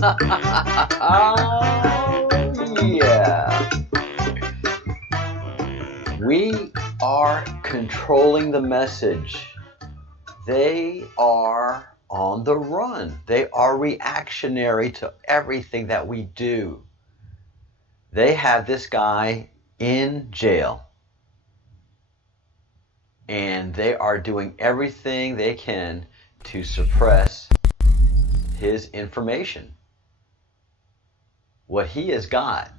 Oh, yeah. We are controlling the message. They are on the run. They are reactionary to everything that we do. They have this guy in jail. And they are doing everything they can to suppress his information. What he has got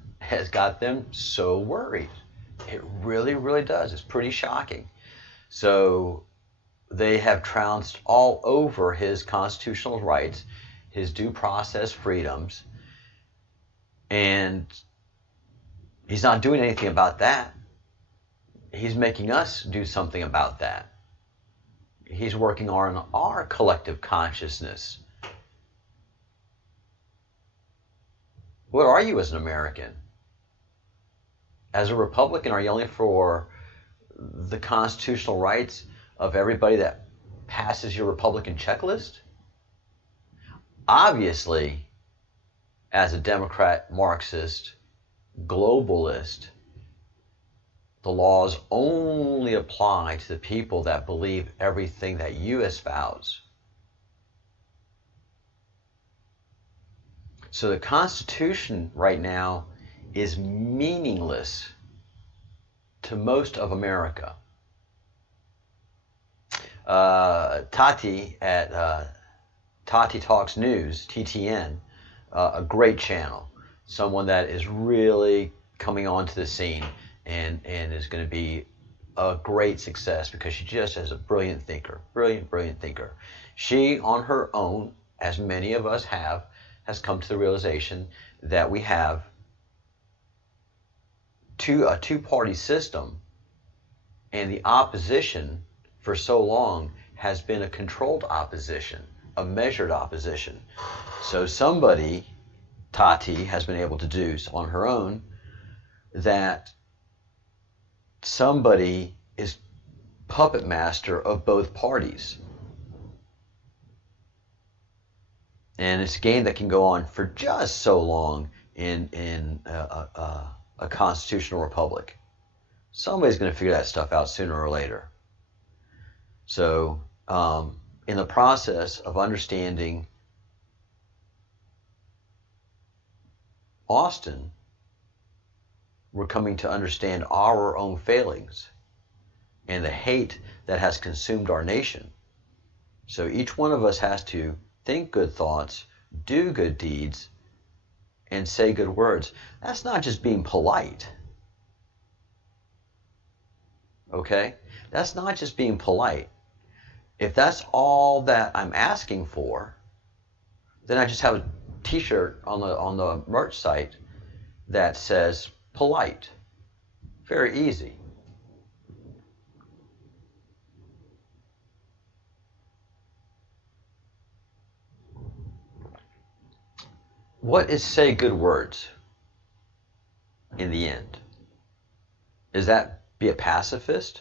them so worried. It really, really does. It's pretty shocking. So they have trounced all over his constitutional rights, his due process freedoms, and he's not doing anything about that. He's making us do something about that. He's working on our collective consciousness. What are you as an American? As a Republican, are you only for the constitutional rights of everybody that passes your Republican checklist? Obviously, as a Democrat, Marxist, globalist, the laws only apply to the people that believe everything that you espouse. So the Constitution right now is meaningless to most of America. Tati at Tati Talks News, TTN, a great channel, someone that is really coming onto the scene and is going to be a great success because she just is a brilliant thinker, brilliant thinker. She, on her own, as many of us have, has come to the realization that we have a two-party system, and the opposition for so long has been a controlled opposition, a measured opposition. So somebody, Tati, has been able to do on her own that somebody is puppet master of both parties. And it's a game that can go on for just so long in a constitutional republic. Somebody's going to figure that stuff out sooner or later. So, in the process of understanding Austin, we're coming to understand our own failings and the hate that has consumed our nation. So each one of us has to think good thoughts, do good deeds, and say good words. That's not just being polite. Okay? That's not just being polite. If that's all that I'm asking for, then I just have a t-shirt on the merch site that says polite. Very easy. What is say good words in the end? Is that be a pacifist?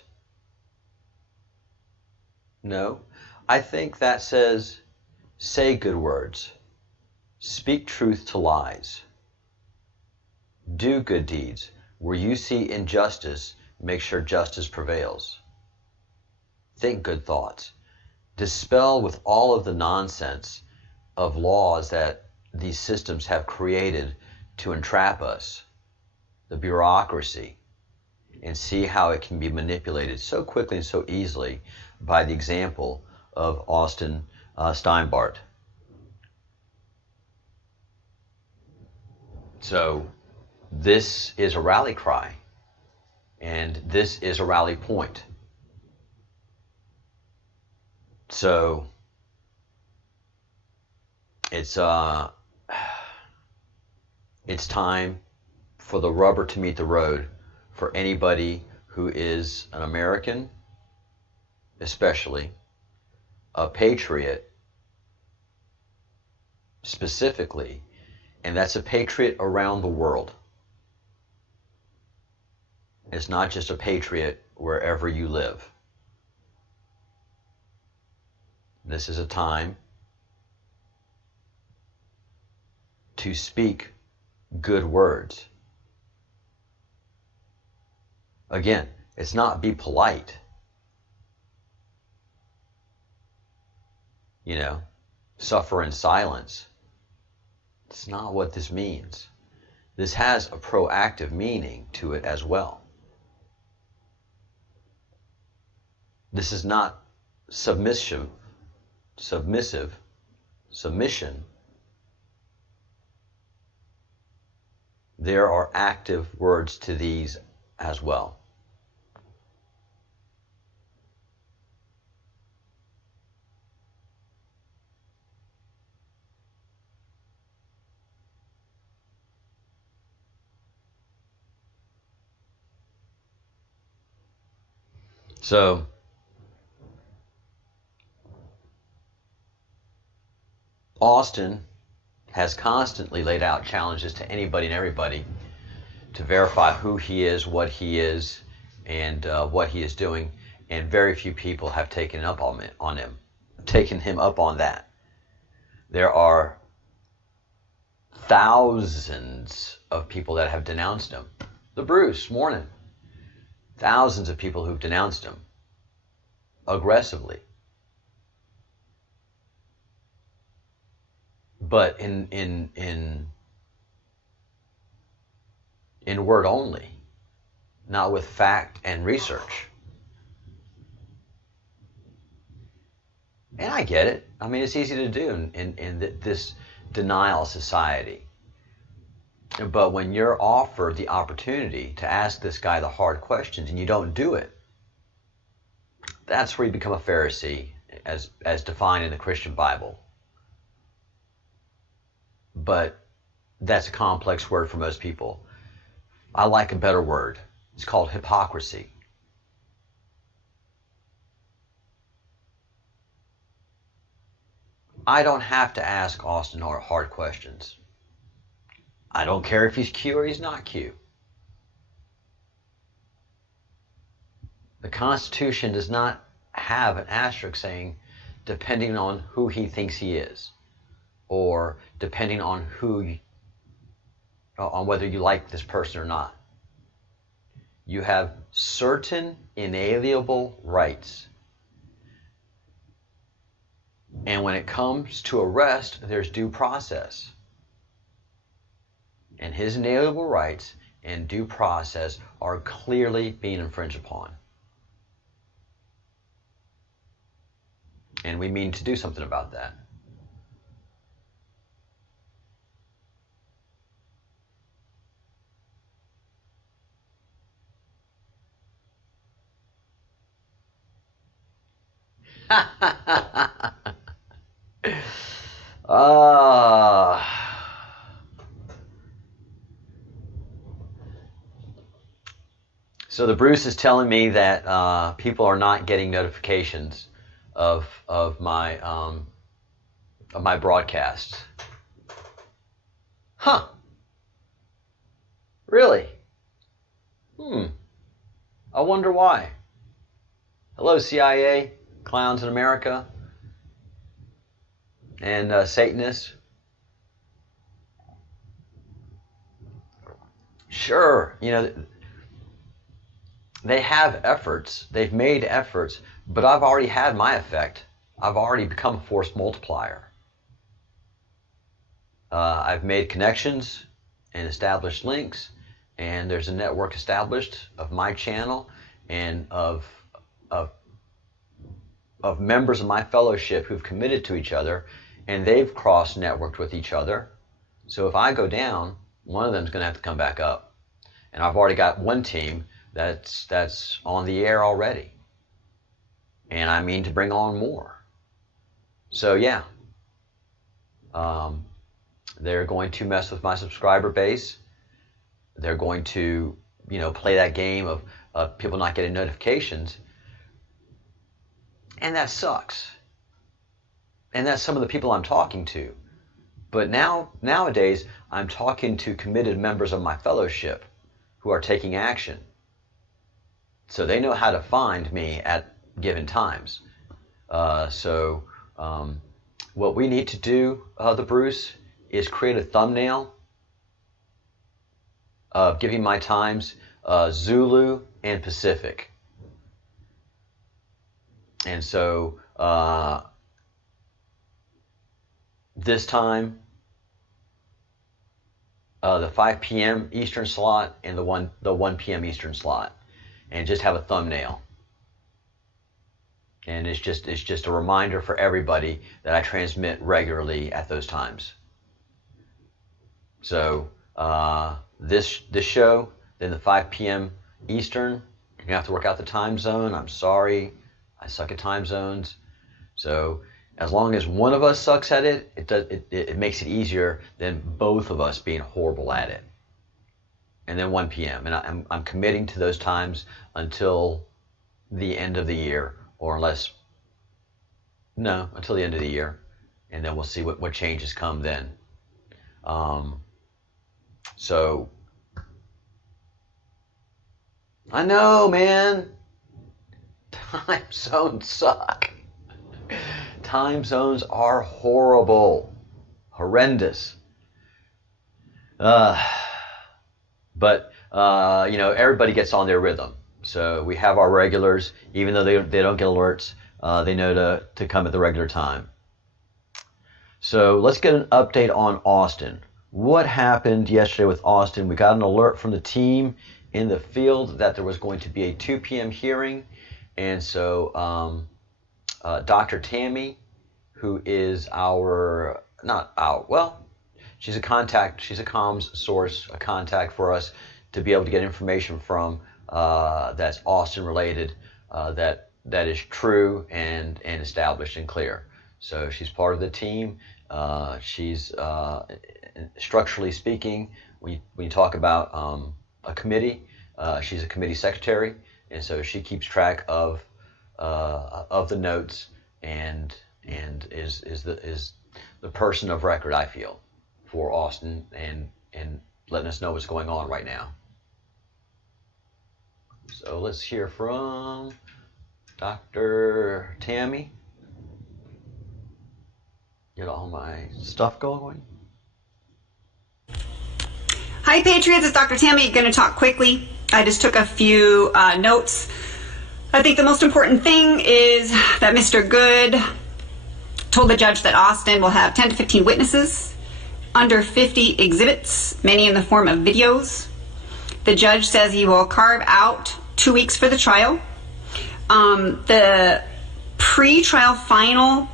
No. I think that says say good words. Speak truth to lies. Do good deeds. Where you see injustice, make sure justice prevails. Think good thoughts. Dispel with all of the nonsense of laws that these systems have created to entrap us, the bureaucracy, and see how it can be manipulated so quickly and so easily by the example of Austin Steinbart. So this is a rally cry, and this is a rally point. So it's time for the rubber to meet the road for anybody who is an American, especially a patriot specifically, and that's a patriot around the world. It's not just a patriot wherever you live. This is a time to speak good words. Again, it's not be polite. Suffer in silence. It's not what this means. This has a proactive meaning to it as well. This is not submission. There are active words to these as well. So, Austin has constantly laid out challenges to anybody and everybody to verify who he is, what he is, and what he is doing, and very few people have taken him up on that. There are thousands of people that have denounced him. The Bruce, morning. Thousands of people who've denounced him aggressively. But in word only, not with fact and research. And I get it. I mean, it's easy to do in this denial society. But when you're offered the opportunity to ask this guy the hard questions and you don't do it, that's where you become a Pharisee, as defined in the Christian Bible. But that's a complex word for most people. I like a better word. It's called hypocrisy. I don't have to ask Austin hard questions. I don't care if he's Q or he's not Q. The Constitution does not have an asterisk saying, depending on who he thinks he is, or depending on on whether you like this person or not. You have certain inalienable rights. And when it comes to arrest, there's due process. And his inalienable rights and due process are clearly being infringed upon. And we mean to do something about that. So the Bruce is telling me that people are not getting notifications of my broadcasts. Huh? Really? I wonder why. Hello, CIA, clowns in America, and Satanists. Sure, they have efforts, they've made efforts, but I've already had my effect. I've already become a force multiplier. I've made connections and established links, and there's a network established of my channel and of members of my fellowship who've committed to each other, and they've cross-networked with each other. So if I go down, one of them's going to have to come back up. And I've already got one team that's on the air already. And I mean to bring on more. So yeah, they're going to mess with my subscriber base. They're going to, play that game of people not getting notifications. And that sucks. And that's some of the people I'm talking to. But nowadays, I'm talking to committed members of my fellowship who are taking action. So they know how to find me at given times. What we need to do, the Bruce, is create a thumbnail of giving my times Zulu and Pacific. And so this time, the 5 p.m. Eastern slot and the 1 p.m. Eastern slot, and just have a thumbnail. And it's just a reminder for everybody that I transmit regularly at those times. So this show, then the 5 p.m. Eastern, you're gonna have to work out the time zone. I'm sorry, I suck at time zones. So as long as one of us sucks at it, it makes it easier than both of us being horrible at it. And then 1 p.m. and I'm committing to those times until the end of the year, or until the end of the year, and then we'll see what changes come then. So I know, man, time zones suck. Time zones are horrible, horrendous. But everybody gets on their rhythm. So we have our regulars, even though they don't get alerts, they know to come at the regular time. So let's get an update on Austin. What happened yesterday with Austin? We got an alert from the team in the field that there was going to be a 2 p.m. hearing, and so Dr. Tammy, who is she's a contact, she's a comms source, a contact for us to be able to get information from that's Austin related, that is true and established and clear. So she's part of the team. She's structurally speaking, when you talk about a committee, she's a committee secretary, and so she keeps track of the notes and is the person of record, I feel, for Austin and letting us know what's going on right now. So let's hear from Dr. Tammy. Get all my stuff going. Hi Patriots, it's Dr. Tammy. Going to talk quickly. I just took a few notes. I think the most important thing is that Mr. Good told the judge that Austin will have 10 to 15 witnesses, under 50 exhibits, many in the form of videos. The judge says he will carve out 2 weeks for the trial. The final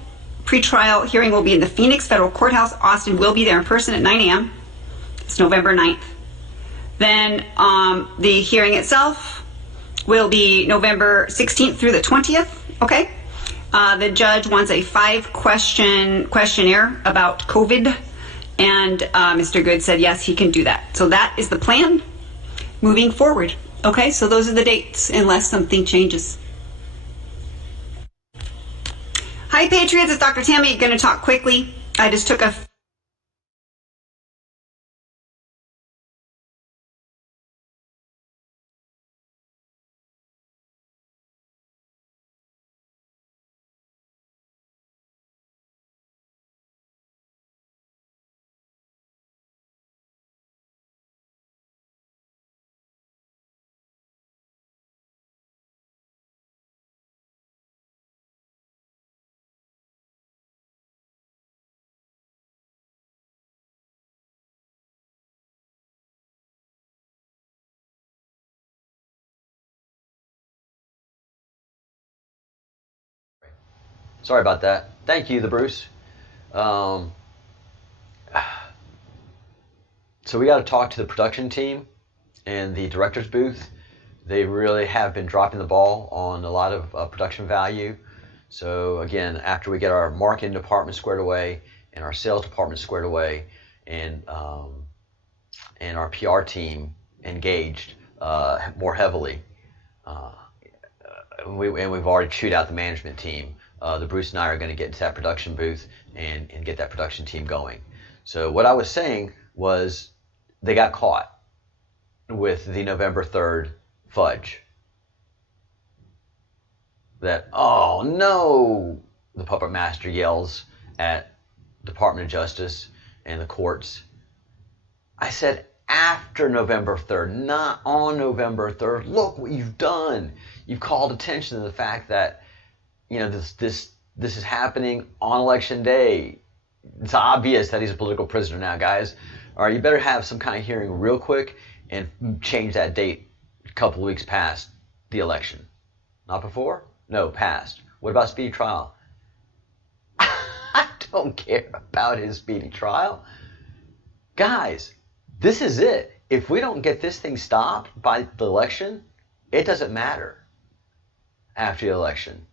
pre-trial hearing will be in the Phoenix Federal Courthouse. Austin will be there in person at 9 a.m. It's November 9th. Then the hearing itself will be November 16th through the 20th. Okay. The judge wants a 5-question questionnaire about COVID, and Mr. Good said yes, he can do that. So that is the plan moving forward. Okay, so those are the dates unless something changes. Hi Patriots, it's Dr. Tammy. Going to talk quickly. I just took a Sorry about that. Thank you, the Bruce. So we got to talk to the production team and the director's booth. They really have been dropping the ball on a lot of production value. So again, after we get our marketing department squared away and our sales department squared away and our PR team engaged more heavily, we've already chewed out the management team. The Bruce and I are going to get into that production booth and get that production team going. So what I was saying was they got caught with the November 3rd fudge. That, oh no, the puppet master yells at Department of Justice and the courts. I said after November 3rd, not on November 3rd. Look what you've done. You've called attention to the fact that, you know, this is happening on election day. It's obvious that he's a political prisoner now, guys. All right, you better have some kind of hearing real quick and change that date a couple of weeks past the election. Not before? No, past. What about speedy trial? I don't care about his speedy trial. Guys, this is it. If we don't get this thing stopped by the election, it doesn't matter after the election.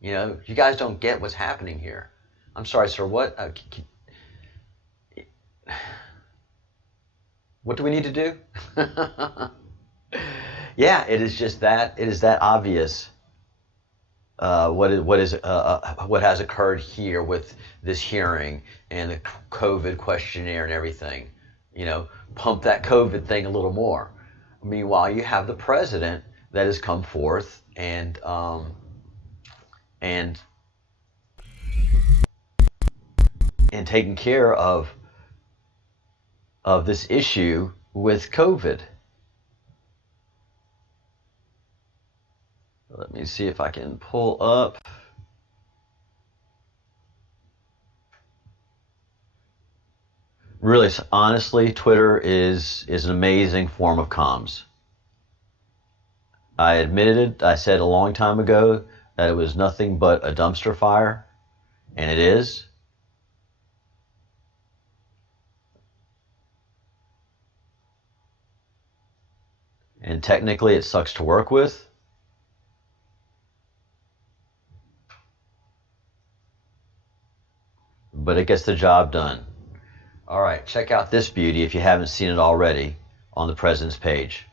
You know, you guys don't get what's happening here. I'm sorry, sir, what? What do we need to do? Yeah, it is just that. It is that obvious. What has occurred here with this hearing and the COVID questionnaire and everything. You know, pump that COVID thing a little more. Meanwhile, you have the president that has come forth and taking care of this issue with COVID. Let me see if I can pull up. Really, honestly, Twitter is an amazing form of comms. I admitted it. I said a long time ago that it was nothing but a dumpster fire, and it is. And technically, it sucks to work with. But it gets the job done. All right, check out this beauty if you haven't seen it already on the president's page.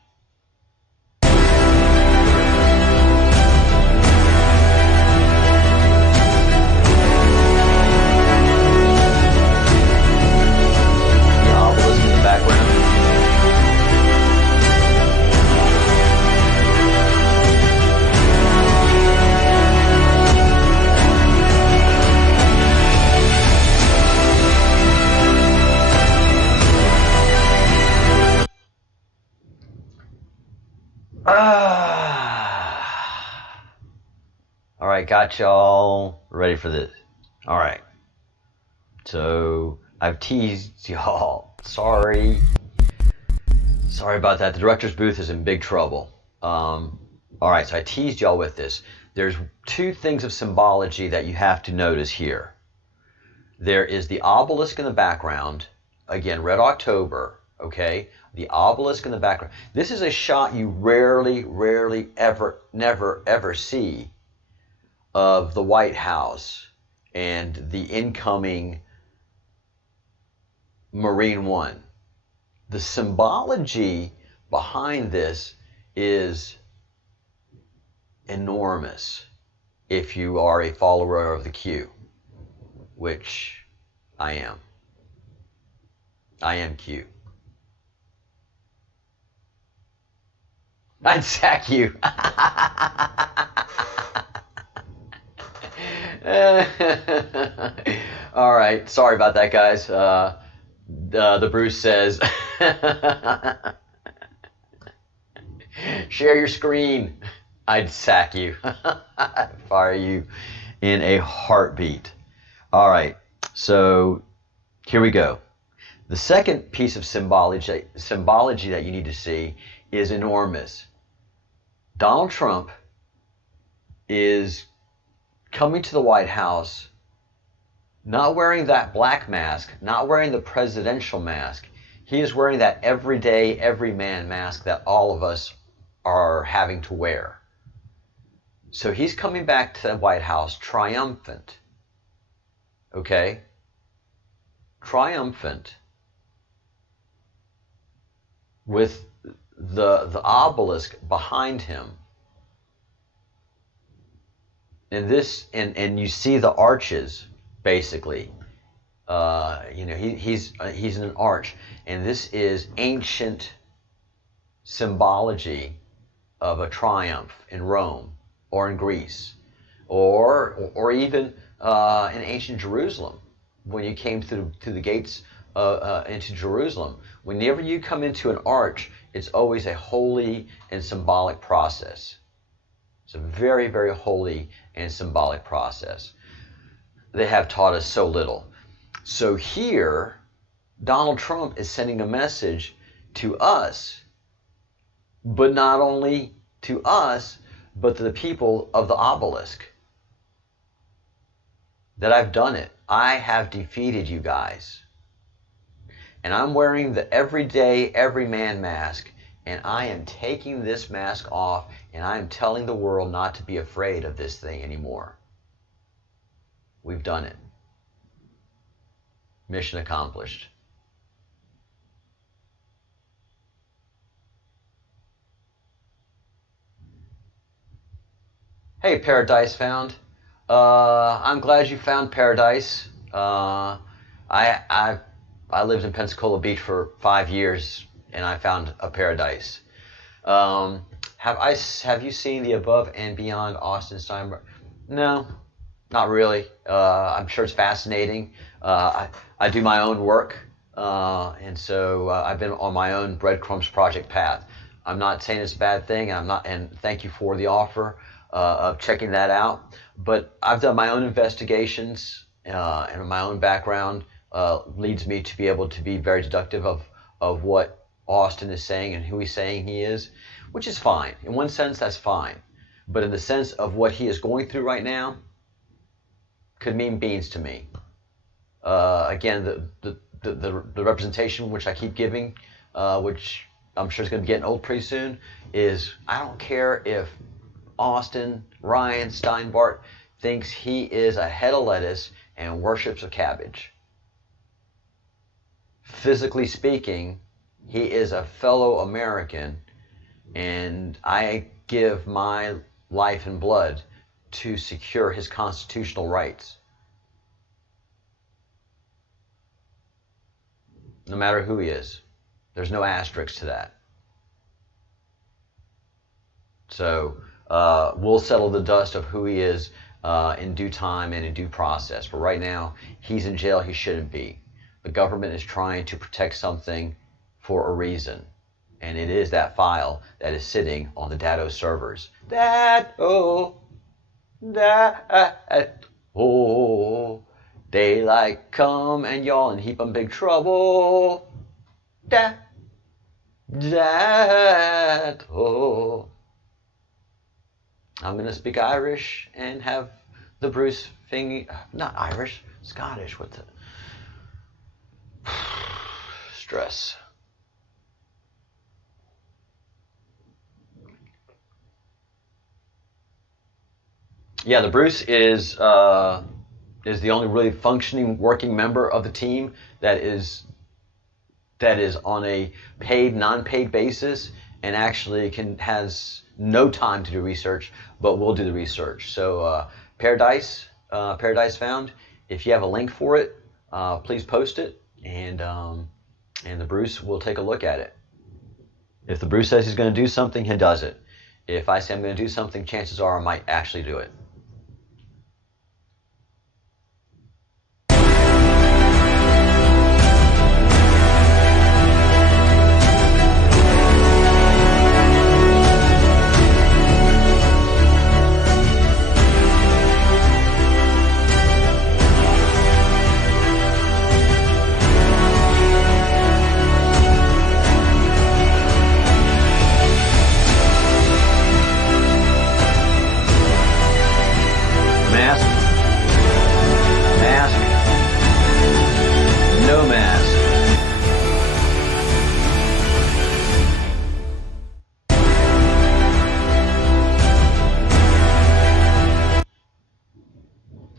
The obelisk in the background. All right, got y'all ready for this. All right. So I've teased y'all. Sorry about that. The director's booth is in big trouble. All right, so I teased y'all with this. There's two things of symbology that you have to notice here. There is the obelisk in the background. Again, Red October, okay? The obelisk in the background. This is a shot you rarely, never, ever see of the White House and the incoming Marine One. The symbology behind this is enormous if you are a follower of the Q, which I am. I am Q. I'd sack you. All right, sorry about that, guys. The Bruce says, share your screen. I'd sack you. I'd fire you in a heartbeat. All right, so here we go. The second piece of symbology that you need to see is enormous. Donald Trump is coming to the White House not wearing that black mask, not wearing the presidential mask. He is wearing that everyday, everyman mask that all of us are having to wear. So he's coming back to the White House triumphant. Okay? Triumphant. With the obelisk behind him. And this, and you see the arches, basically. He's in an arch, and this is ancient symbology of a triumph in Rome or in Greece, or even in ancient Jerusalem. when you came through the gates into Jerusalem. Whenever you come into an arch, it's always a holy and symbolic process. It's a very, very holy and symbolic process. They have taught us so little. So here, Donald Trump is sending a message to us, but not only to us, but to the people of the obelisk. That I've done it. I have defeated you guys. And I'm wearing the everyday, everyman mask, and I am taking this mask off, and I am telling the world not to be afraid of this thing anymore. We've done it. Mission accomplished. Hey, Paradise Found. I'm glad you found paradise. I lived in Pensacola Beach for 5 years, and I found a paradise. Have you seen the Above and Beyond Austin Steinbart? No, not really. I'm sure it's fascinating. I do my own work, and so I've been on my own breadcrumbs project path. I'm not saying it's a bad thing. And thank you for the offer of checking that out. But I've done my own investigations, and my own background leads me to be able to be very deductive of what Austin is saying and who he's saying he is, which is fine. In one sense, that's fine. But in the sense of what he is going through right now, could mean beans to me. Again, the representation which I keep giving, which I'm sure is going to be getting old pretty soon, is I don't care if Austin Ryan Steinbart thinks he is a head of lettuce and worships a cabbage. Physically speaking, he is a fellow American, and I give my life and blood to secure his constitutional rights. No matter who he is. There's no asterisk to that. So we'll settle the dust of who he is in due time and in due process. But right now, he's in jail. He shouldn't be. The government is trying to protect something for a reason. And it is that file that is sitting on the Datto servers. Datto. Daylight come and y'all in heap of big trouble. Datto. I'm going to speak Irish and have the Bruce thing, not Irish, Scottish, what the stress. Yeah, the Bruce is the only really functioning working member of the team that is on a paid, non-paid basis, and actually has no time to do research, but we'll do the research. So Paradise Found, if you have a link for it, please post it, and the Bruce will take a look at it. If the Bruce says he's going to do something, he does it. If I say I'm going to do something, chances are I might actually do it.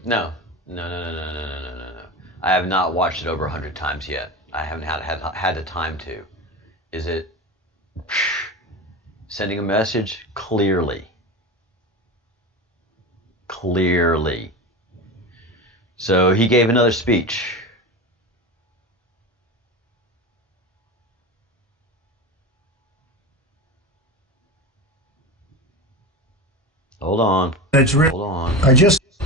No. I have not watched it over 100 times yet. I haven't had the time to. Is it sending a message? Clearly. So he gave another speech. Hold on. It's real. Hold on.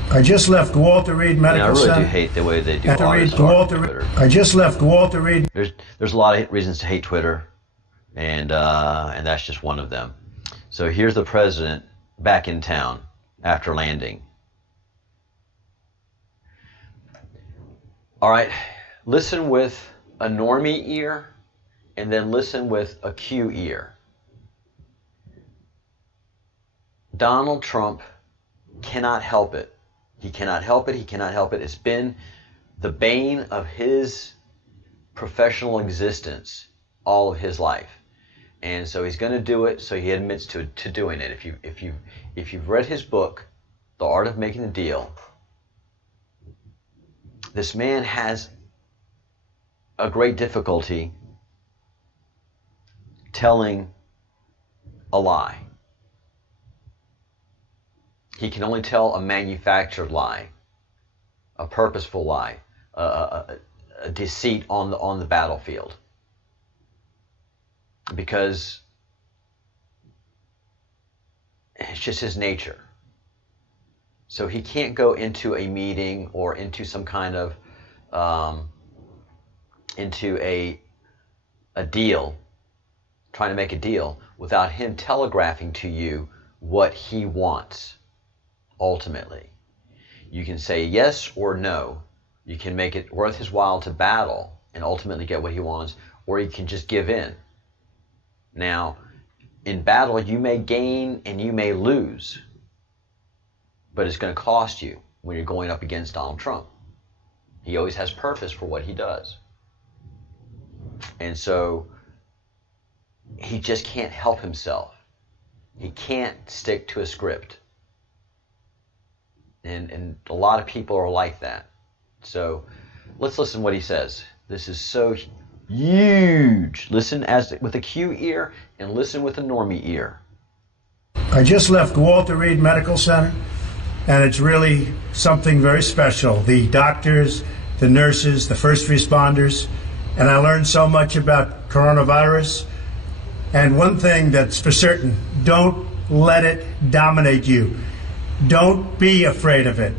I I just left Walter Reed Medical Center. I really do hate the way they do Twitter. I just left Walter Reed. There's a lot of reasons to hate Twitter, and that's just one of them. So here's the president back in town after landing. All right, listen with a normie ear, and then listen with a Q ear. Donald Trump cannot help it. He cannot help it. He cannot help it. It's been the bane of his professional existence all of his life. And so he's going to do it, so he admits to doing it. If you've read his book, The Art of Making a Deal, this man has a great difficulty telling a lie. He can only tell a manufactured lie, a purposeful lie, a deceit on the battlefield, because it's just his nature. So he can't go into a meeting or into some kind of into a deal, trying to make a deal, without him telegraphing to you what he wants. Ultimately, you can say yes or no. You can make it worth his while to battle and ultimately get what he wants, or you can just give in. Now, in battle, you may gain and you may lose, but it's going to cost you when you're going up against Donald Trump. He always has purpose for what he does. And so he just can't help himself. He can't stick to a script. And a lot of people are like that. So let's listen to what he says. This is so huge. Listen with a Q ear and listen with a normie ear. I just left Walter Reed Medical Center, and it's really something very special. The doctors, the nurses, the first responders, and I learned so much about coronavirus. And one thing that's for certain, don't let it dominate you. Don't be afraid of it.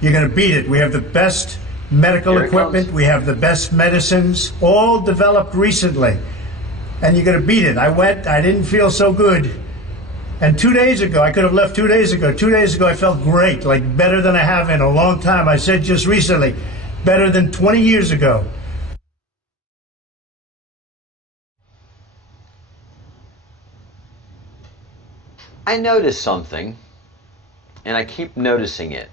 You're going to beat it. We have the best medical equipment. We have the best medicines, all developed recently. And you're going to beat it. I didn't feel so good. And 2 days ago, I could have left 2 days ago. 2 days ago, I felt great, like better than I have in a long time. I said just recently, better than 20 years ago. I noticed something, and I keep noticing it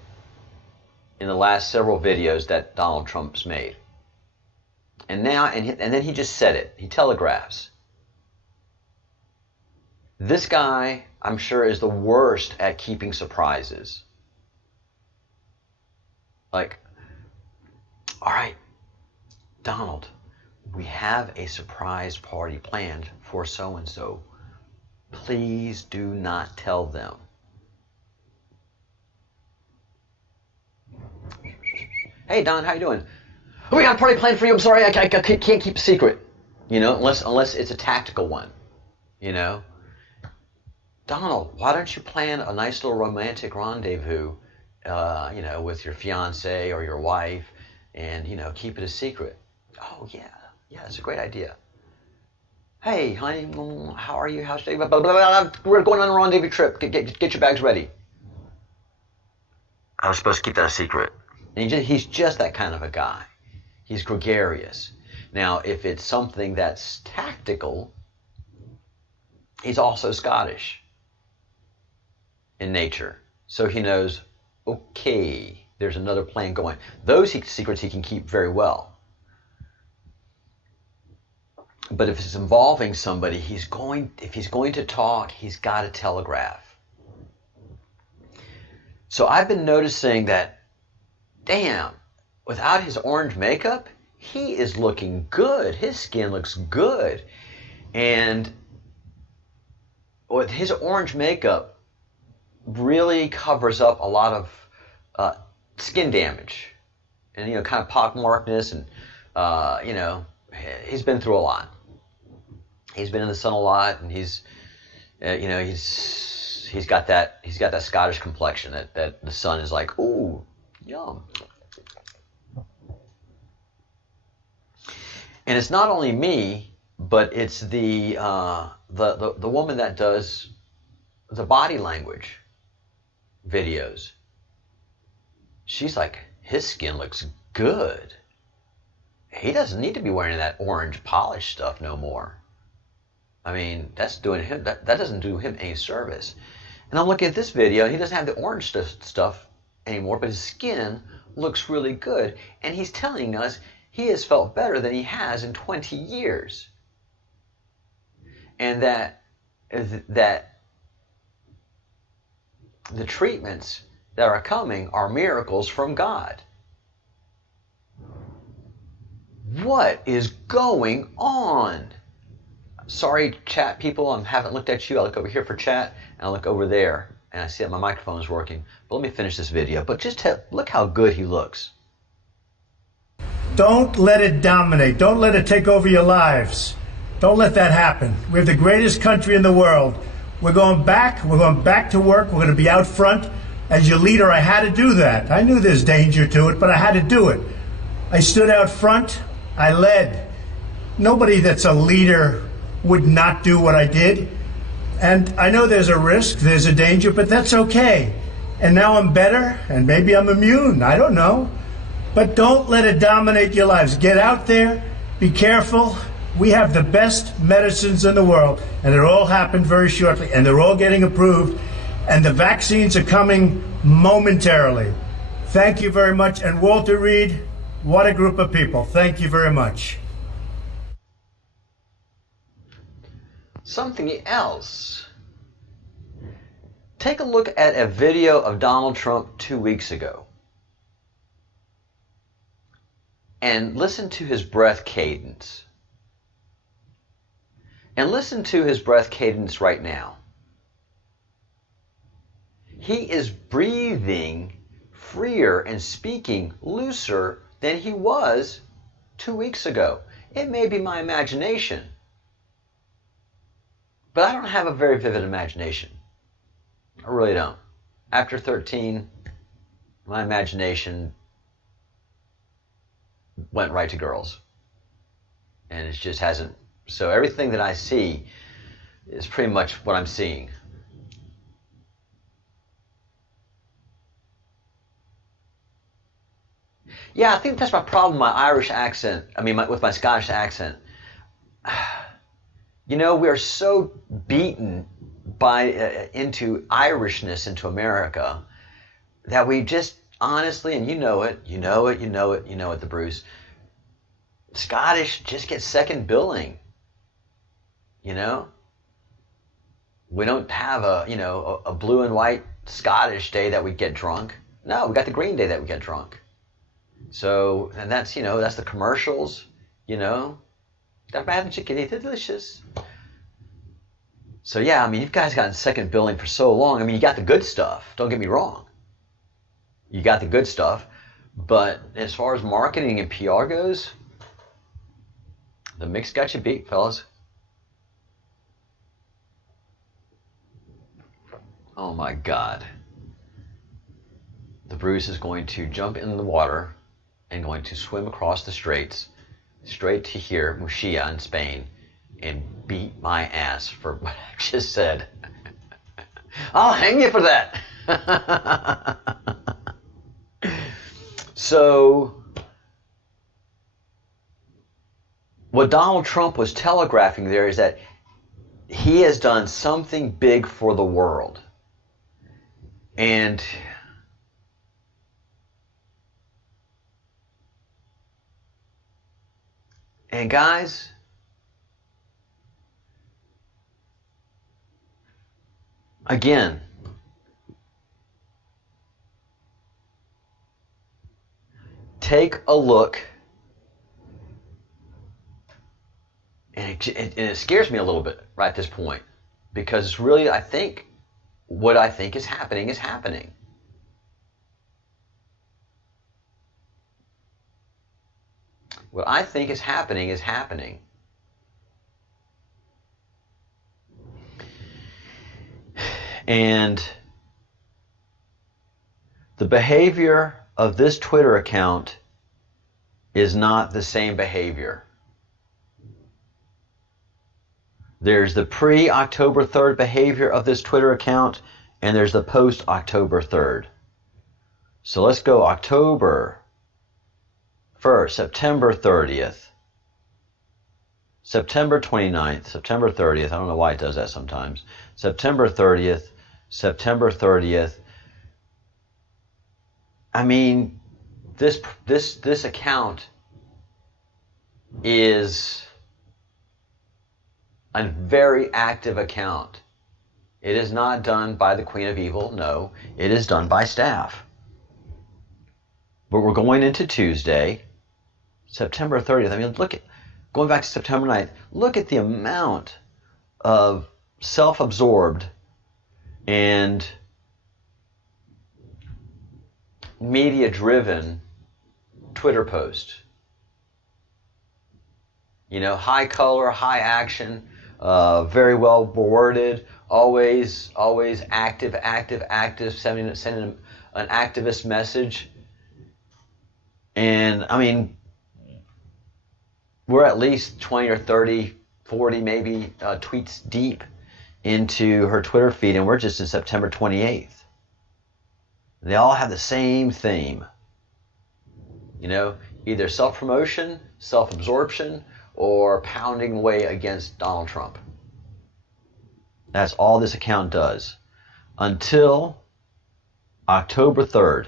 in the last several videos that Donald Trump's made. And now, and then he just said it. He telegraphs. This guy, I'm sure, is the worst at keeping surprises. Like, all right, Donald, we have a surprise party planned for so-and-so. Please do not tell them. Hey, Don, how you doing? Oh, we got a party planned for you. I'm sorry, I can't keep a secret. You know, unless it's a tactical one. You know? Donald, why don't you plan a nice little romantic rendezvous, you know, with your fiance or your wife, and, you know, keep it a secret? Oh, yeah, it's a great idea. Hey, honey, how are you? How's your day? We're going on a rendezvous trip. Get your bags ready. I was supposed to keep that a secret. And he's just that kind of a guy. He's gregarious. Now, if it's something that's tactical, he's also Scottish in nature. So he knows, okay, there's another plan going. Those secrets he can keep very well. But if it's involving somebody, if he's going to talk, he's got to telegraph. So I've been noticing that, damn, without his orange makeup, he is looking good. His skin looks good. And with his orange makeup really covers up a lot of skin damage. And, you know, kind of pockmarkedness. And, you know, he's been through a lot. He's been in the sun a lot, and he's, you know, he's he's got that Scottish complexion that the son is like, ooh, yum. And it's not only me, but it's the woman that does the body language videos. She's like, his skin looks good. He doesn't need to be wearing that orange polish stuff no more. I mean, that's doing him, that doesn't do him any service. And I'm looking at this video, and he doesn't have the orange stuff anymore, but his skin looks really good. And he's telling us he has felt better than he has in 20 years. And that the treatments that are coming are miracles from God. What is going on? Sorry, chat people, I haven't looked at you. I look over here for chat, and I look over there, and I see that my microphone is working. But let me finish this video. But just look how good he looks. Don't let it dominate. Don't let it take over your lives. Don't let that happen. We're the greatest country in the world. We're going back. We're going back to work. We're going to be out front. As your leader, I had to do that. I knew there's danger to it, but I had to do it. I stood out front. I led. Nobody that's a leader would not do what I did. And I know there's a risk, there's a danger, but that's okay. And now I'm better, and maybe I'm immune. I don't know. But don't let it dominate your lives. Get out there. Be careful. We have the best medicines in the world, and it all happened very shortly, and they're all getting approved, and the vaccines are coming momentarily. Thank you very much. And Walter Reed, what a group of people. Thank you very much. Something else. Take a look at a video of Donald Trump 2 weeks ago. And listen to his breath cadence. And listen to his breath cadence right now. He is breathing freer and speaking looser than he was 2 weeks ago. It may be my imagination, but I don't have a very vivid imagination. I really don't. After 13, my imagination went right to girls. And it just hasn't. So everything that I see is pretty much what I'm seeing. Yeah, I think that's my problem, my Irish accent. I mean, with my Scottish accent. You know, we are so beaten into Irishness into America that we just honestly, and you know it, the Bruce. Scottish just gets second billing. You know, we don't have a blue and white Scottish day that we get drunk. No, we got the green day that we get drunk. So, and that's, that's the commercials, that bad chicken, it's delicious. So yeah, I mean, you guys gotten second billing for so long. I mean, you got the good stuff. Don't get me wrong. You got the good stuff. But as far as marketing and PR goes, the mix got you beat, fellas. Oh my God. The Bruce is going to jump in the water and going to swim across the straits straight to here, Murcia in Spain, and beat my ass for what I just said. I'll hang you for that. So, what Donald Trump was telegraphing there is that he has done something big for the world. And guys, again, take a look, and it scares me a little bit right at this point, because it's really, I think, what I think is happening is happening. What I think is happening is happening. And the behavior of this Twitter account is not the same behavior. There's the pre-October 3rd behavior of this Twitter account, and there's the post-October 3rd. So let's go October 1st, September 30th, September 29th, September 30th. I don't know why it does that sometimes. September 30th, September 30th. I mean, this account is a very active account. It is not done by the Queen of Evil. No, it is done by staff. But we're going into Tuesday, September 30th. I mean, look at, going back to September 9th, look at the amount of self-absorbed and media-driven Twitter posts. You know, high color, high action, very well worded, always active, sending an activist message. And I mean, we're at least 20 or 30, 40 maybe tweets deep into her Twitter feed, and we're just in September 28th. They all have the same theme. You know, either self-promotion, self-absorption, or pounding away against Donald Trump. That's all this account does. Until October 3rd.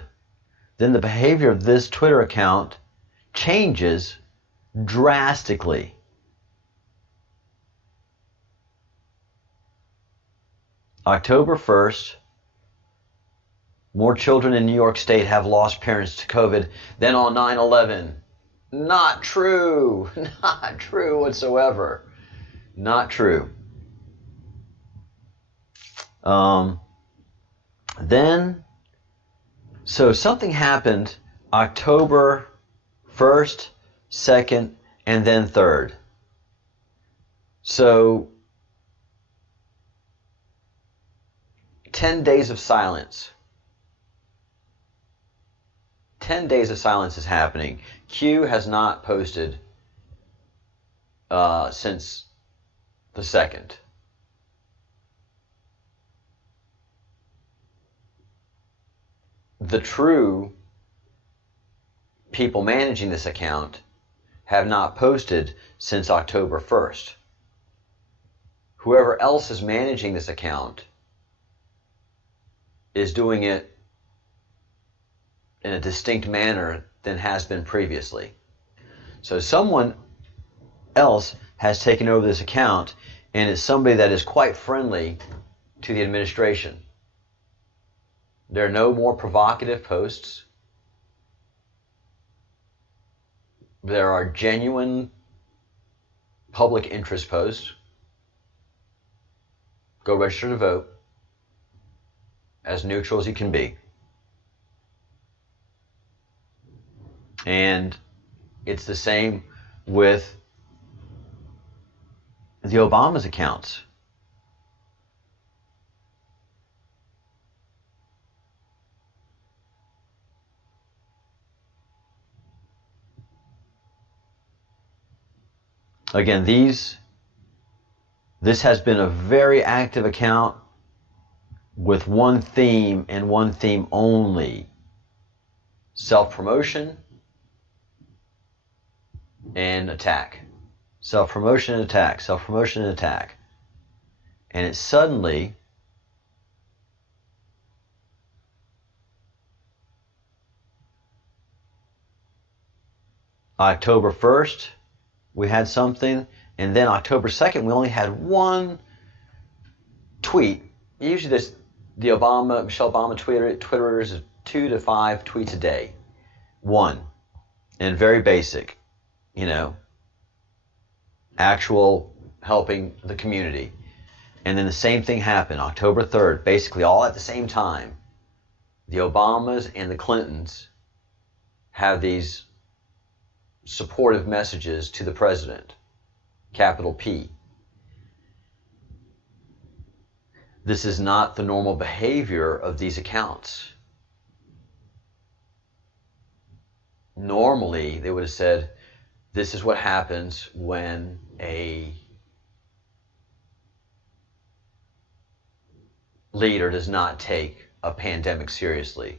Then the behavior of this Twitter account changes drastically. October 1st, more children in New York State have lost parents to COVID than on 9/11. Not true. Not true whatsoever. Not true. Then, so something happened October 1st, 2nd, and then 3rd. So, 10 days of silence. 10 days of silence is happening. Q has not posted since the 2nd. The true people managing this account have not posted since October 1st. Whoever else is managing this account is doing it in a distinct manner than has been previously. So someone else has taken over this account, and it's somebody that is quite friendly to the administration. There are no more provocative posts. There are genuine public interest posts. Go register to vote. As neutral as you can be. And it's the same with the Obama's accounts. Again, this has been a very active account with one theme and one theme only. Self-promotion and attack. Self-promotion and attack. Self-promotion and attack. And it suddenly October 1st, we had something, and then October 2nd, we only had one tweet. Usually Michelle Obama Twitterers 2 to 5 tweets a day. One. And very basic, you know, actual helping the community. And then the same thing happened October 3rd, basically all at the same time. The Obamas and the Clintons have these supportive messages to the president, capital P. This is not the normal behavior of these accounts. Normally, they would have said, this is what happens when a leader does not take a pandemic seriously.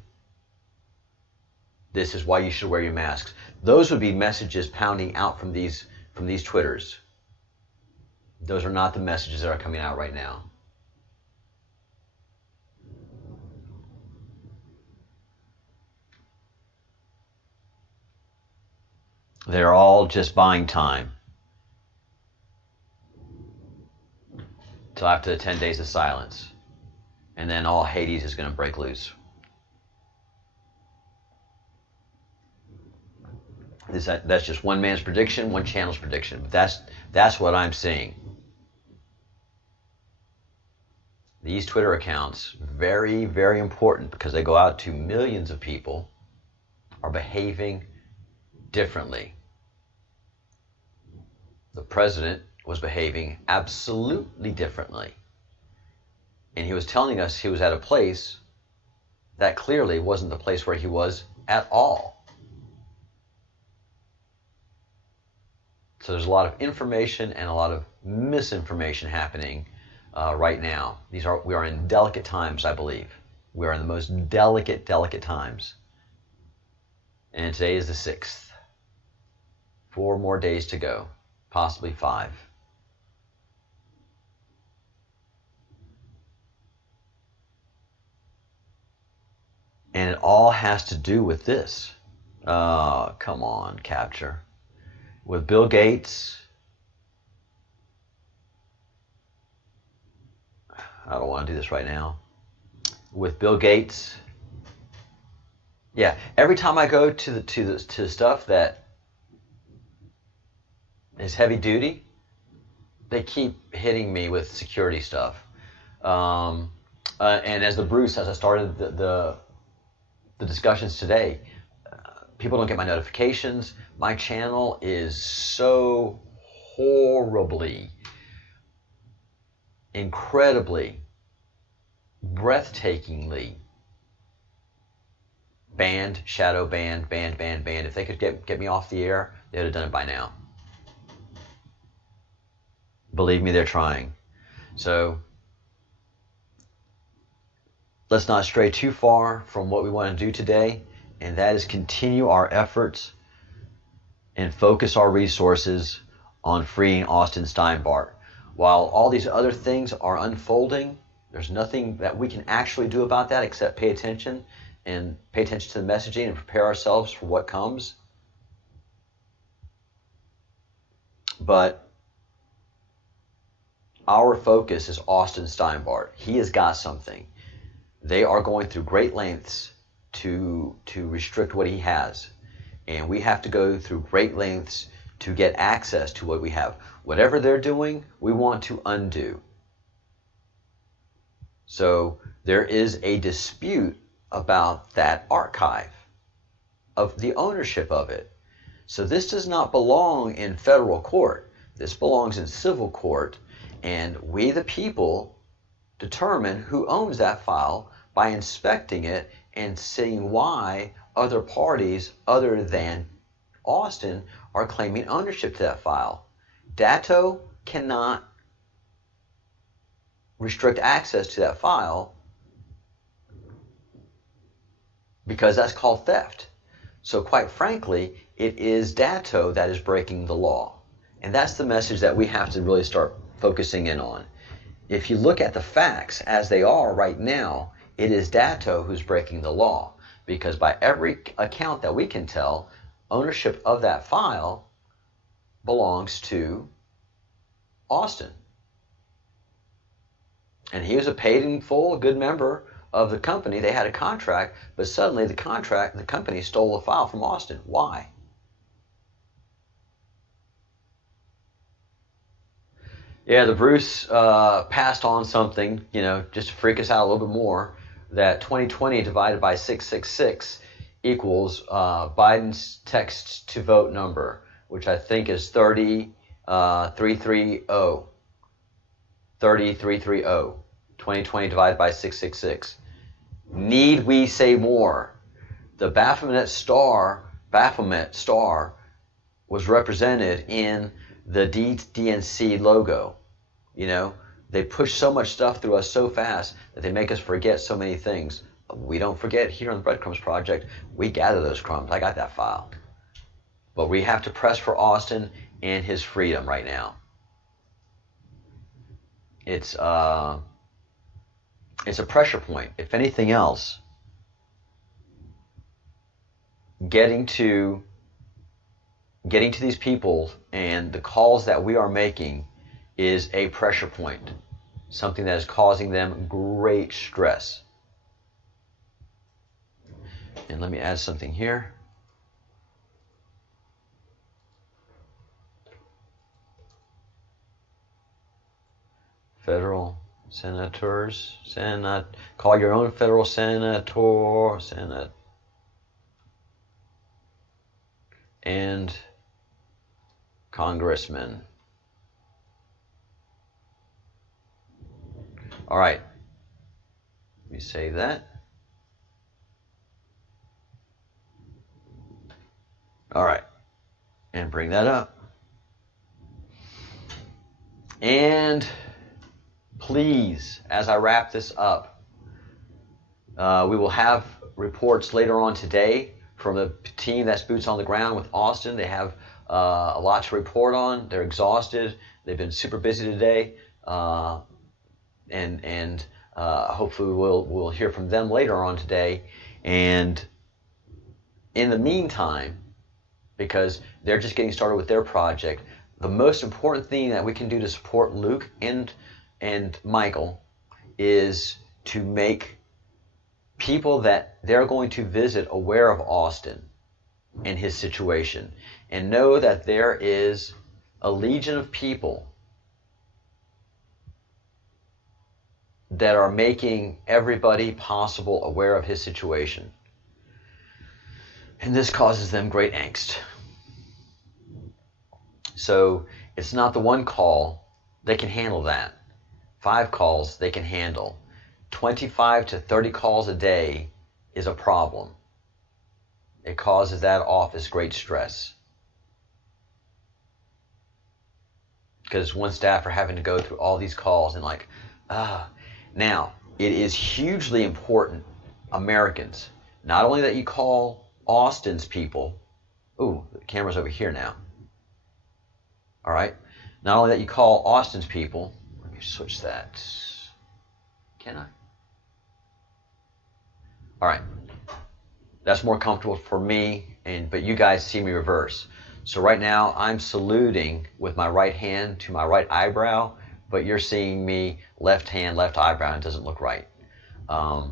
This is why you should wear your masks. Those would be messages pounding out from these Twitters. Those are not the messages that are coming out right now. They're all just buying time till after the 10 days of silence. And then all Hades is going to break loose. That's just one man's prediction, one channel's prediction. But that's what I'm seeing. These Twitter accounts, very, very important because they go out to millions of people, are behaving differently. The president was behaving absolutely differently. And he was telling us he was at a place that clearly wasn't the place where he was at all. So there's a lot of information and a lot of misinformation happening right now. We are in delicate times, I believe. We are in the most delicate times. And today is the 6th. 4 more days to go, possibly 5. And it all has to do with this. Come on, capture. With Bill Gates. I don't want to do this right now. With Bill Gates. Yeah, every time I go to the stuff that is heavy duty, they keep hitting me with security stuff. And as I started the discussions today, people don't get my notifications. My channel is so horribly, incredibly, breathtakingly banned, shadow banned. If they could get me off the air, they would have done it by now. Believe me, they're trying. So let's not stray too far from what we want to do today, and that is continue our efforts and focus our resources on freeing Austin Steinbart. While all these other things are unfolding, there's nothing that we can actually do about that except pay attention to the messaging and prepare ourselves for what comes. But our focus is Austin Steinbart. He has got something. They are going through great lengths to restrict what he has. And we have to go through great lengths to get access to what we have. Whatever they're doing, we want to undo. So there is a dispute about that archive, of the ownership of it. So this does not belong in federal court. This belongs in civil court. And we, the people, determine who owns that file by inspecting it and seeing why other parties other than Austin are claiming ownership to that file. Datto cannot restrict access to that file because that's called theft. So quite frankly, it is Datto that is breaking the law. And that's the message that we have to really start focusing in on. If you look at the facts as they are right now, it is Datto who's breaking the law, because by every account that we can tell, ownership of that file belongs to Austin. And he was a paid in full, good member of the company. They had a contract, but suddenly the company stole the file from Austin. Why? Yeah, the Bruce passed on something, just to freak us out a little bit more, that 2020 divided by 666 equals Biden's text to vote number, which I think is 30330. 2020 divided by 666. Need we say more? The Baphomet star was represented in the DNC logo. You know, they push so much stuff through us so fast that they make us forget so many things. We don't forget here on the Breadcrumbs Project. We gather those crumbs. I got that file. But we have to press for Austin and his freedom right now. It's a pressure point. If anything else, getting to these people and the calls that we are making is a pressure point, something that is causing them great stress. And let me add something here. Federal senators, call your own federal senator, Senate, and congressmen. All right, let me save that. All right, and bring that up. And please, as I wrap this up, we will have reports later on today from the team that's boots on the ground with Austin. They have a lot to report on. They're exhausted. They've been super busy today, and hopefully we'll hear from them later on today. And in the meantime, because they're just getting started with their project, the most important thing that we can do to support Luke and Michael is to make people that they're going to visit aware of Austin and his situation, and know that there is a legion of people that are making everybody possible aware of his situation. And this causes them great angst. So it's not the one call, they can handle that. 5 calls they can handle. 25 to 30 calls a day is a problem. It causes that office great stress. Because one staffer having to go through all these calls and Now, it is hugely important, Americans, not only that you call Austin's people. Ooh, the camera's over here now. All right. Not only that you call Austin's people. Let me switch that. Can I? All right. That's more comfortable for me, but you guys see me reverse. So right now I'm saluting with my right hand to my right eyebrow, but you're seeing me left hand, left eyebrow, and it doesn't look right. But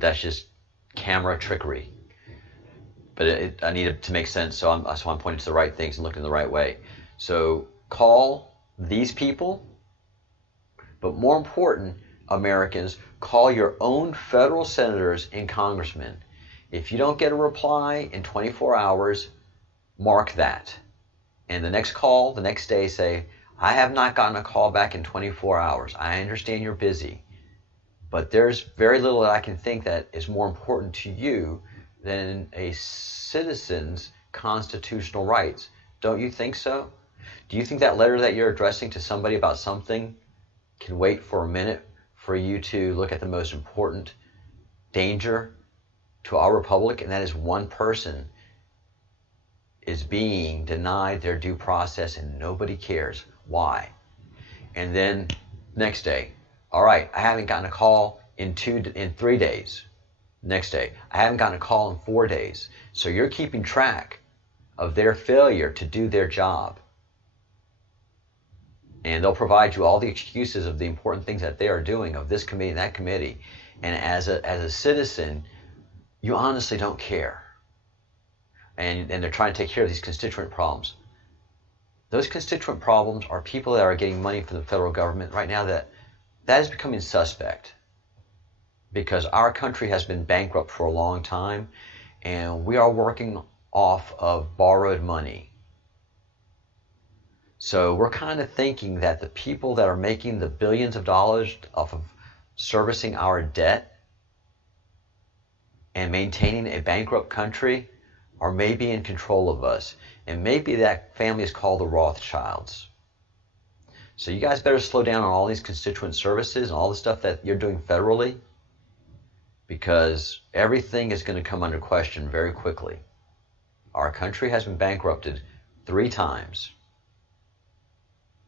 that's just camera trickery. But I need it to make sense, so I'm pointing to the right things and looking the right way. So call these people, but more important, Americans, call your own federal senators and congressmen. If you don't get a reply in 24 hours, mark that. And the next call, the next day, say, I have not gotten a call back in 24 hours. I understand you're busy, but there's very little that I can think that is more important to you than a citizen's constitutional rights. Don't you think so? Do you think that letter that you're addressing to somebody about something can wait for a minute for you to look at the most important danger to our republic, and that is one person is being denied their due process and nobody cares why? And then next day, all right, I haven't gotten a call in 3 days. Next day, I haven't gotten a call in 4 days. So you're keeping track of their failure to do their job. And they'll provide you all the excuses of the important things that they are doing, of this committee and that committee. And as a citizen, you honestly don't care. And they're trying to take care of these constituent problems. Those constituent problems are people that are getting money from the federal government right now that is becoming suspect. Because our country has been bankrupt for a long time, and we are working off of borrowed money. So we're kind of thinking that the people that are making the billions of dollars off of servicing our debt and maintaining a bankrupt country are maybe in control of us. And maybe that family is called the Rothschilds. So you guys better slow down on all these constituent services and all the stuff that you're doing federally, because everything is going to come under question very quickly. Our country has been bankrupted 3 times.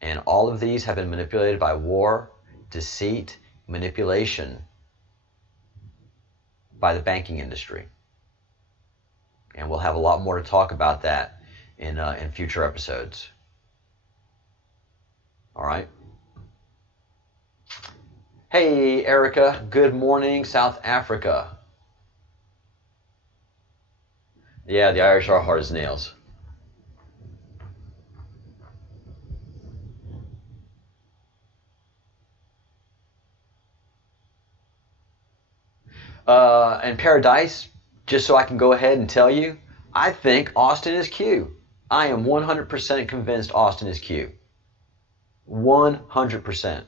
And all of these have been manipulated by war, deceit, manipulation by the banking industry. And we'll have a lot more to talk about that in future episodes. All right. Hey, Erica. Good morning, South Africa. Yeah, the Irish are hard as nails. And Paradise, just so I can go ahead and tell you, I think Austin is Q. I am 100% convinced Austin is Q. 100%.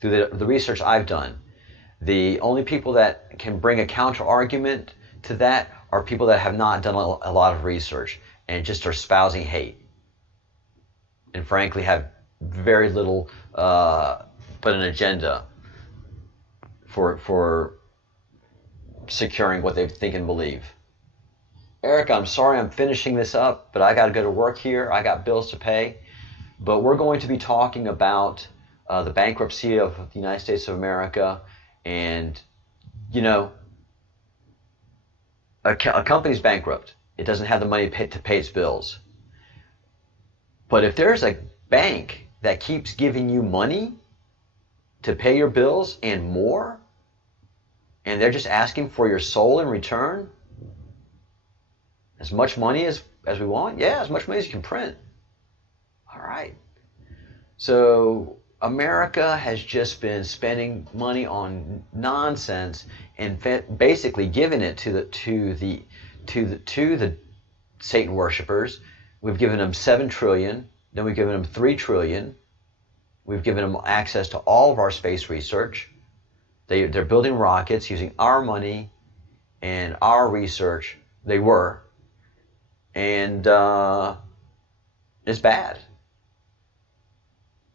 Through the research I've done. The only people that can bring a counter argument to that are people that have not done a lot of research and just are espousing hate. And frankly have very little but an agenda for securing what they think and believe. Erica, I'm sorry I'm finishing this up, but I got to go to work here. I got bills to pay. But we're going to be talking about the bankruptcy of the United States of America. And, you know, a company's bankrupt. It doesn't have the money to pay its bills. But if there's a bank that keeps giving you money to pay your bills and more, and they're just asking for your soul in return, as much money as we want? Yeah, as much money as you can print. All right. So America has just been spending money on nonsense and basically giving it to the Satan worshipers. We've given them $7 trillion. Then we've given them $3 trillion. We've given them access to all of our space research. They're building rockets using our money and our research. They were. And it's bad.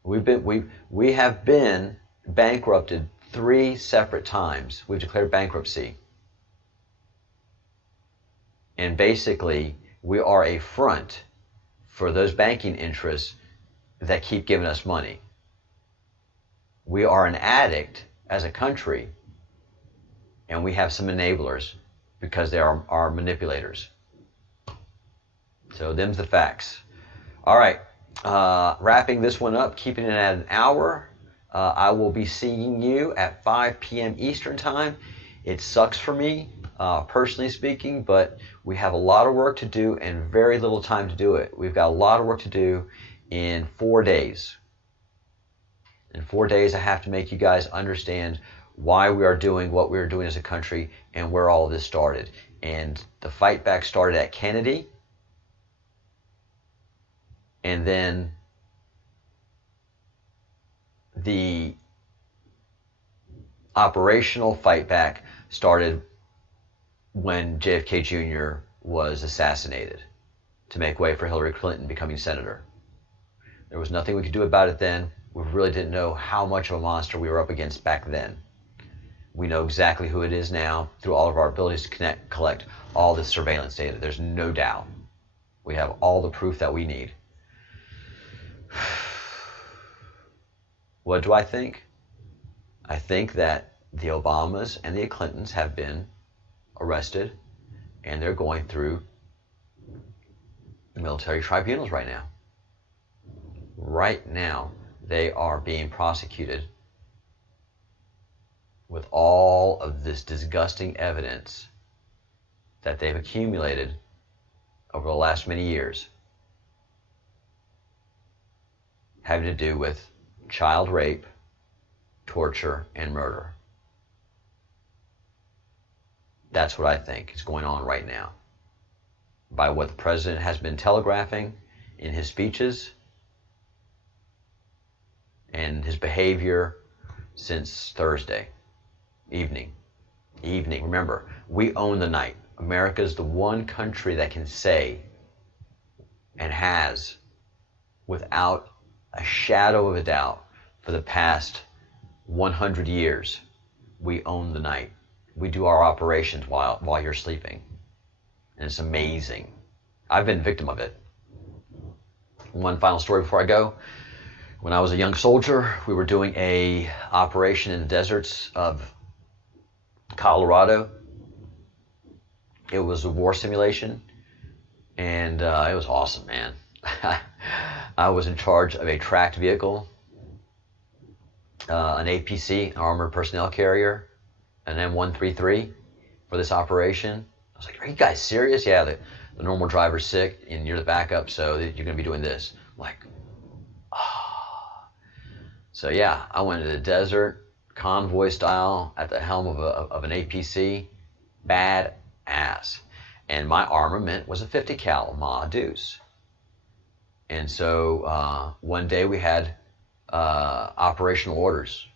We have been bankrupted 3 separate times. We've declared bankruptcy. And basically, we are a front for those banking interests that keep giving us money. We are an addict as a country, and we have some enablers because they are our manipulators. So them's the facts. All right. Wrapping this one up, keeping it at an hour. I will be seeing you at 5 p.m. Eastern Time. It sucks for me, personally speaking, but we have a lot of work to do and very little time to do it. We've got a lot of work to do in 4 days. In 4 days, I have to make you guys understand why we are doing what we are doing as a country and where all of this started. And the fight back started at Kennedy. And then the operational fight back started when JFK Jr. was assassinated to make way for Hillary Clinton becoming senator. There was nothing we could do about it then. We really didn't know how much of a monster we were up against back then. We know exactly who it is now through all of our abilities to collect all this surveillance data. There's no doubt. We have all the proof that we need. What do I think? I think that the Obamas and the Clintons have been arrested and they're going through military tribunals right now. Right now, they are being prosecuted with all of this disgusting evidence that they've accumulated over the last many years, having to do with child rape, torture, and murder. That's what I think is going on right now. By what the president has been telegraphing in his speeches and his behavior since Thursday evening. Remember, we own the night. America's the one country that can say, and has, without a shadow of a doubt, for the past 100 years, we own the night. We do our operations while you're sleeping. And it's amazing. I've been a victim of it. One final story before I go. When I was a young soldier, we were doing a operation in the deserts of Colorado. It was a war simulation, and it was awesome, man. I was in charge of a tracked vehicle, an APC, an armored personnel carrier, an M133 for this operation. I was like, are you guys serious? Yeah, the normal driver's sick, and you're the backup, so you're going to be doing this. I'm like, ah. So yeah, I went to the desert, convoy style, at the helm of an APC, badass. And my armament was a 50 cal Ma Deuce. And so one day we had operational orders.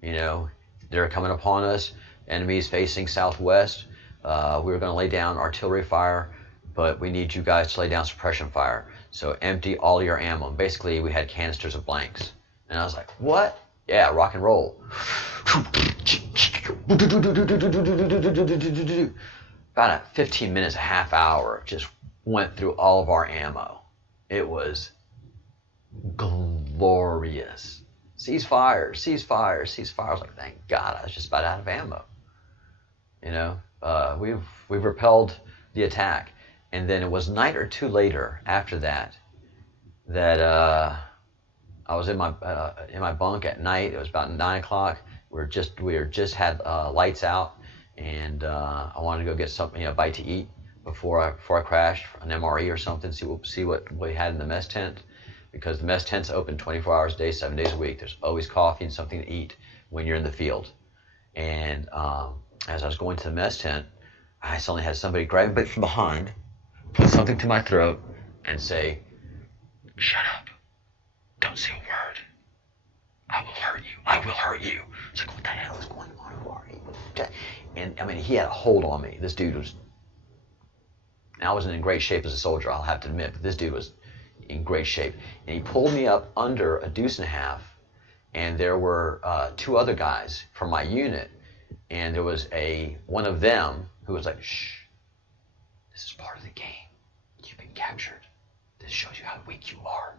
You know, they're coming upon us, enemies facing southwest. We were going to lay down artillery fire, but we need you guys to lay down suppression fire. So empty all your ammo. Basically, we had canisters of blanks. And I was like, what? Yeah, rock and roll. About 15 minutes, a half hour, just went through all of our ammo. It was glorious. Ceasefire, ceasefire, ceasefire. I was like, thank God, I was just about out of ammo. You know, we've repelled the attack. And then it was a night or two later after that I was in my bunk at night. It was about 9 o'clock. We just had lights out, and I wanted to go get something, a bite to eat before I crashed, an MRE or something. See what we had in the mess tent, because the mess tent's open 24 hours a day, 7 days a week. There's always coffee and something to eat when you're in the field. And as I was going to the mess tent, I suddenly had somebody grab me from behind, put something to my throat, and say, "Shut up. Don't say a word. I will hurt you. I will hurt you." It's like, what the hell is going on? Who are you? And I mean, he had a hold on me. This dude was, and I wasn't in great shape as a soldier, I'll have to admit, but this dude was in great shape. And he pulled me up under a deuce and a half, and there were two other guys from my unit, and there was one of them who was like, "Shh, this is part of the game. You've been captured. This shows you how weak you are.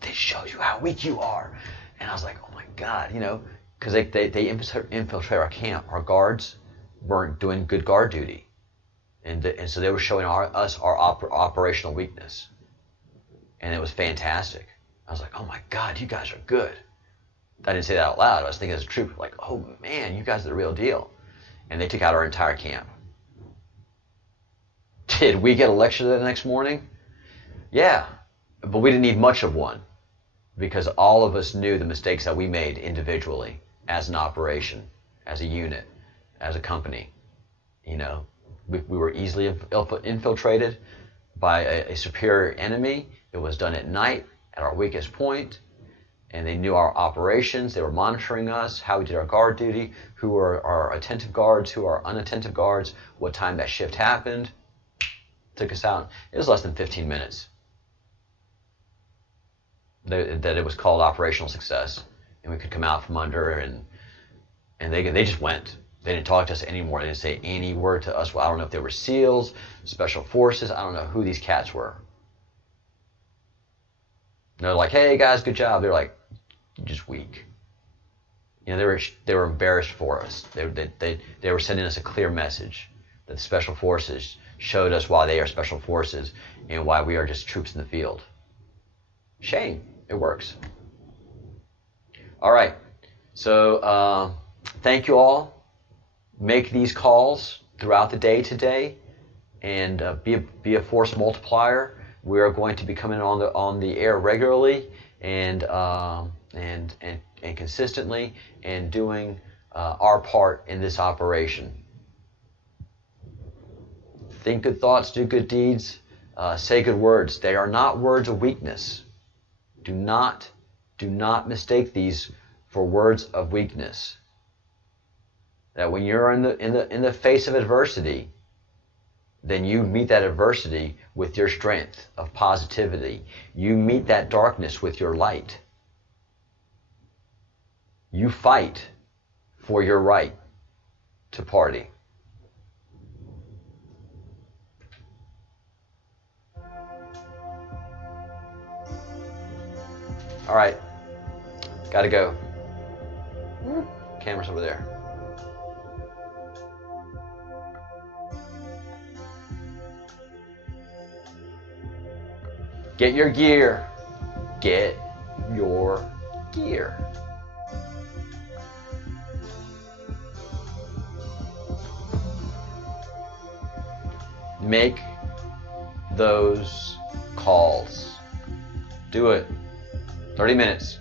This shows you how weak you are." And I was like, oh my God, you know, because they infiltrate our camp. Our guards weren't doing good guard duty. And so they were showing us our operational weakness. And it was fantastic. I was like, oh my God, you guys are good. I didn't say that out loud. I was thinking as a trooper, like, oh man, you guys are the real deal. And they took out our entire camp. Did we get a lecture the next morning? Yeah, but we didn't need much of one, because all of us knew the mistakes that we made individually, as an operation, as a unit, as a company. You know, we were easily infiltrated by a superior enemy. It was done at night, at our weakest point, and they knew our operations. They were monitoring us, how we did our guard duty, who were our attentive guards, who are unattentive guards, what time that shift happened. Took us out. It was less than 15 minutes that it was called operational success, and we could come out from under, and they just went. They didn't talk to us anymore. They didn't say any word to us. Well, I don't know if they were SEALs, special forces. I don't know who these cats were. They're like, hey guys, good job. They're like, you're just weak. You know, they were embarrassed for us. They were sending us a clear message that the special forces showed us why they are special forces and why we are just troops in the field. Shame. It works. All right. So thank you all. Make these calls throughout the day today, and be a force multiplier. We are going to be coming on the air regularly and consistently, and doing our part in this operation. Think good thoughts, do good deeds, say good words. They are not words of weakness. Do not Do not mistake these for words of weakness. That when you're in the face of adversity, then you meet that adversity with your strength of positivity. You meet that darkness with your light. You fight for your right to party. All right, gotta go. Camera's over there. Get your gear. Get your gear. Make those calls. Do it. 30 minutes.